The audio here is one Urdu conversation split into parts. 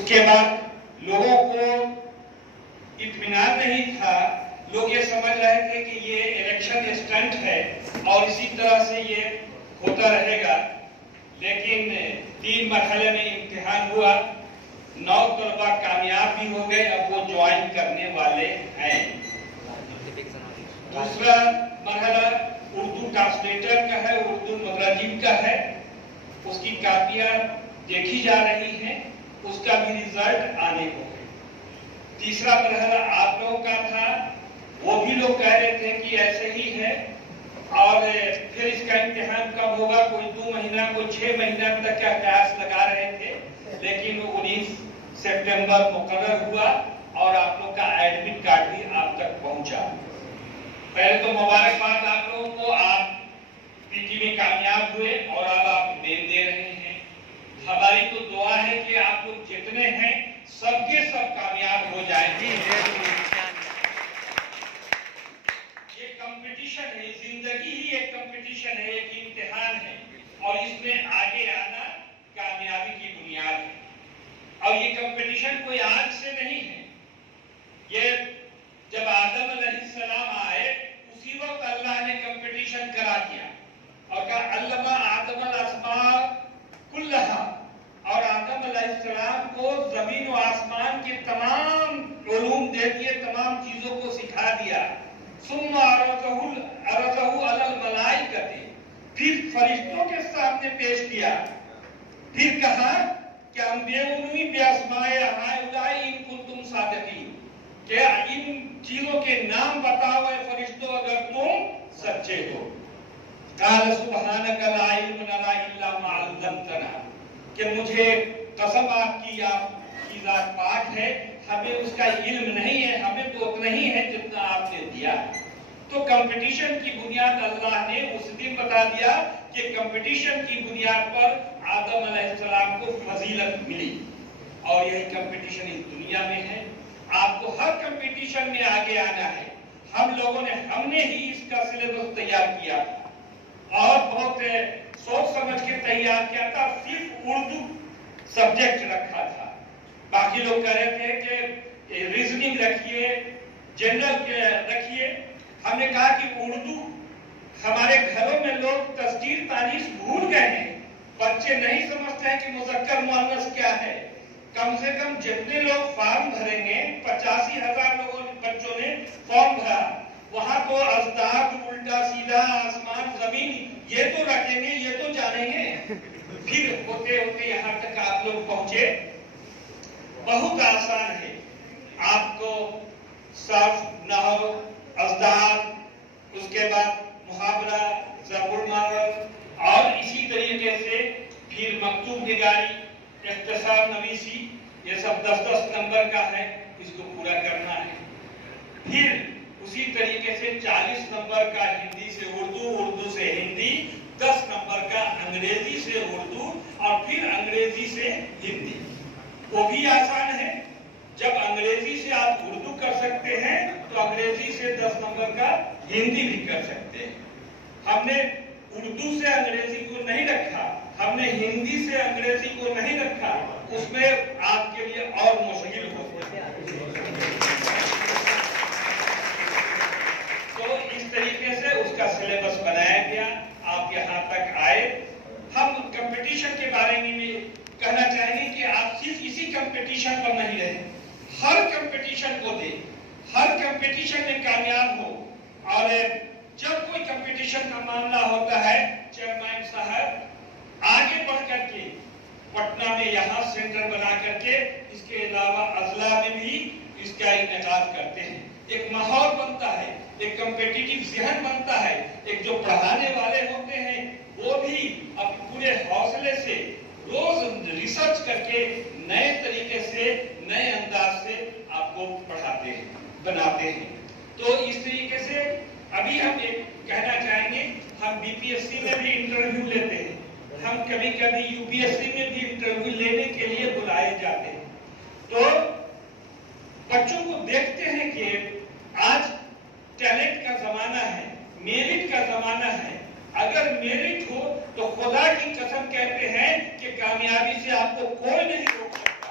اس کے بعد لوگوں کو اطمینان نہیں تھا، لوگ یہ سمجھ رہے تھے کہ یہ الیکشن اسٹنٹ ہے اور اسی طرح سے یہ ہوتا رہے گا، لیکن 3 مرحلے میں امتحان ہوا، 9 طلبہ کامیاب بھی ہو گئے، اب وہ جوائن کرنے والے ہیں۔ دوسرا مرحلہ اردو ٹرانسلیٹر کا ہے، اردو مترجم کا ہے، اس کی کاپیاں دیکھی جا رہی ہیں، اس کا بھی ریزلٹ آنے کو ہے۔ تیسرا مرحلہ آپ لوگوں کا تھا، وہ بھی لوگ کہہ رہے تھے کہ ایسے ہی ہے، اور پھر اس کا امتحان کب ہوگا، کوئی 2 مہینہ کوئی 6 مہینہ تک کا قیاس لگا رہے تھے، لیکن 19 سپٹمبر مقرر ہوا اور آپ لوگ کا ایڈمٹ کارڈ بھی آپ تک پہنچا۔ پہلے تو مبارکباد آپ لوگوں کو، آپ پی ٹی میں کامیاب ہوئے اور اب آپ مین دے رہے ہیں۔ ہماری تو دعا ہے کہ آپ لوگ جتنے ہیں سب کے سب کامیاب ہو جائیں گے۔ یہ کمپٹیشن ہے، زندگی ہی ایک کمپٹیشن ہے، ایک امتحان ہے، اور اس میں آگے آنا کامیابی کی بنیاد ہے۔ اور یہ کمپٹیشن کوئی آج سے نہیں ہے، یہ جب آدم علیہ السلام آئے اسی وقت اللہ نے کمپٹیشن کرا دیا اور کہا علمہ آدم الاسماء کلہا، اور آدم علیہ السلام کو زمین و آسمان کے تمام علوم دے دیے، تمام چیزوں کو سکھا دیا۔ ثم عرضہ علی الملائکہ، پھر فرشتوں کے سامنے پیش کیا، پھر کہا کہ انبئونی باسماء ہؤلاء ان کنتم صادقین، کہ ان چیزوں کے نام بتاؤ اے فرشتوں اگر تم سچے ہو۔ قال سبحانک لا علم لنا الا ما علمتنا، کہ مجھے قسم آپ کی، آپ کی ذات پاک ہے، ہمیں اس کا علم نہیں ہے، ہمیں تو اتنا ہی ہے جتنا آپ نے دیا۔ تو کمپٹیشن کی بنیاد اللہ نے اس دن بتا دیا کہ کمپٹیشن کی بنیاد پر آدم علیہ السلام کو فضیلت ملی، اور یہی کمپٹیشن اس دنیا میں ہے۔ آپ کو ہر کمپٹیشن میں آگے آنا ہے۔ ہم نے ہی اس کا سلیبس تیار کیا تھا اور بہت سوچ سمجھ کے تیار کیا تھا، صرف اردو سبجیکٹ رکھا تھا، باقی لوگ کہہ رہے تھے کہ ریزننگ رکھیے، جنرل رکھیے۔ ہم نے کہا کہ اردو، ہمارے گھروں میں لوگ تذکیر تانیث بھول گئے ہیں، بچے نہیں سمجھتے ہیں کہ مذکر مؤنث کیا ہے۔ کم سے کم جتنے لوگ فارم بھریں گے، 85,000 بچوں نے فارم بھرا، وہاں تو ازداد، الٹا سیدھا، آسمان زمین، یہ تو رکھیں گے، یہ تو جانیں گے۔ پھر ہوتے ہوتے یہاں تک آپ لوگ پہنچے۔ بہت آسان ہے، آپ کو صرف نحو، ازداد، اس کے بعد محاورہ، ضرب المثل، اور اسی طریقے سے پھر مکتوب نگاری، اختصار نویسی، یہ سب 10-10 نمبر کا ہے، اس کو پورا کرنا ہے۔ پھر اسی طریقے سے 40 نمبر کا ہندی سے اردو، اردو سے ہندی، 10 نمبر کا انگریزی سے اردو، اور پھر انگریزی سے ہندی۔ وہ بھی آسان ہے، جب انگریزی سے آپ اردو کر سکتے ہیں تو انگریزی سے 10 نمبر کا ہندی بھی کر سکتے ہیں۔ ہم نے اردو سے انگریزی کو نہیں رکھا، ہم نے ہندی سے انگریزی کو نہیں رکھا، اس میں آپ کے لیے اور مشکل ہو گیا۔ تو اس طریقے سے اس کا سلیبس بنایا گیا، آپ یہاں تک آئے۔ ہم کمپٹیشن کے بارے میں کہنا چاہیں گے کہ آپ صرف اسی کمپٹیشن پر نہیں رہے، ہر کمپٹیشن کو دیں، ہر کمپٹیشن میں کامیاب ہو۔ اور جب کوئی کمپٹیشن کا معاملہ ہوتا ہے، چیئرمین صاحب آگے بڑھ کر کے پٹنہ میں یہاں سینٹر بنا کر کے، اس کے علاوہ اضلاع میں بھی اس کا انعقاد کرتے ہیں۔ ایک ماحول بنتا ہے، ایک کمپیٹیٹیو ذہن بنتا ہے، ایک جو پڑھانے والے ہوتے ہیں وہ بھی اب پورے حوصلے سے روز ریسرچ کر کے نئے طریقے سے، نئے انداز سے آپ کو پڑھاتے ہیں، بناتے ہیں۔ تو اس طریقے سے ابھی ہم ایک کہنا چاہیں گے، ہم بی پی ایس سی میں بھی انٹرویو لیتے ہیں، ہم کبھی کبھی یو پی ایس سی میں بھی انٹرویو لینے کے لیے بلائے جاتے ہیں۔ تو بچوں کو دیکھتے ہیں کہ آج ٹیلنٹ کا زمانہ ہے، میرٹ کا زمانہ ہے۔ اگر میرٹ ہو تو خدا کی قسم کہتے ہیں کہ کامیابی سے آپ کو کوئی نہیں روک سکتا۔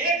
1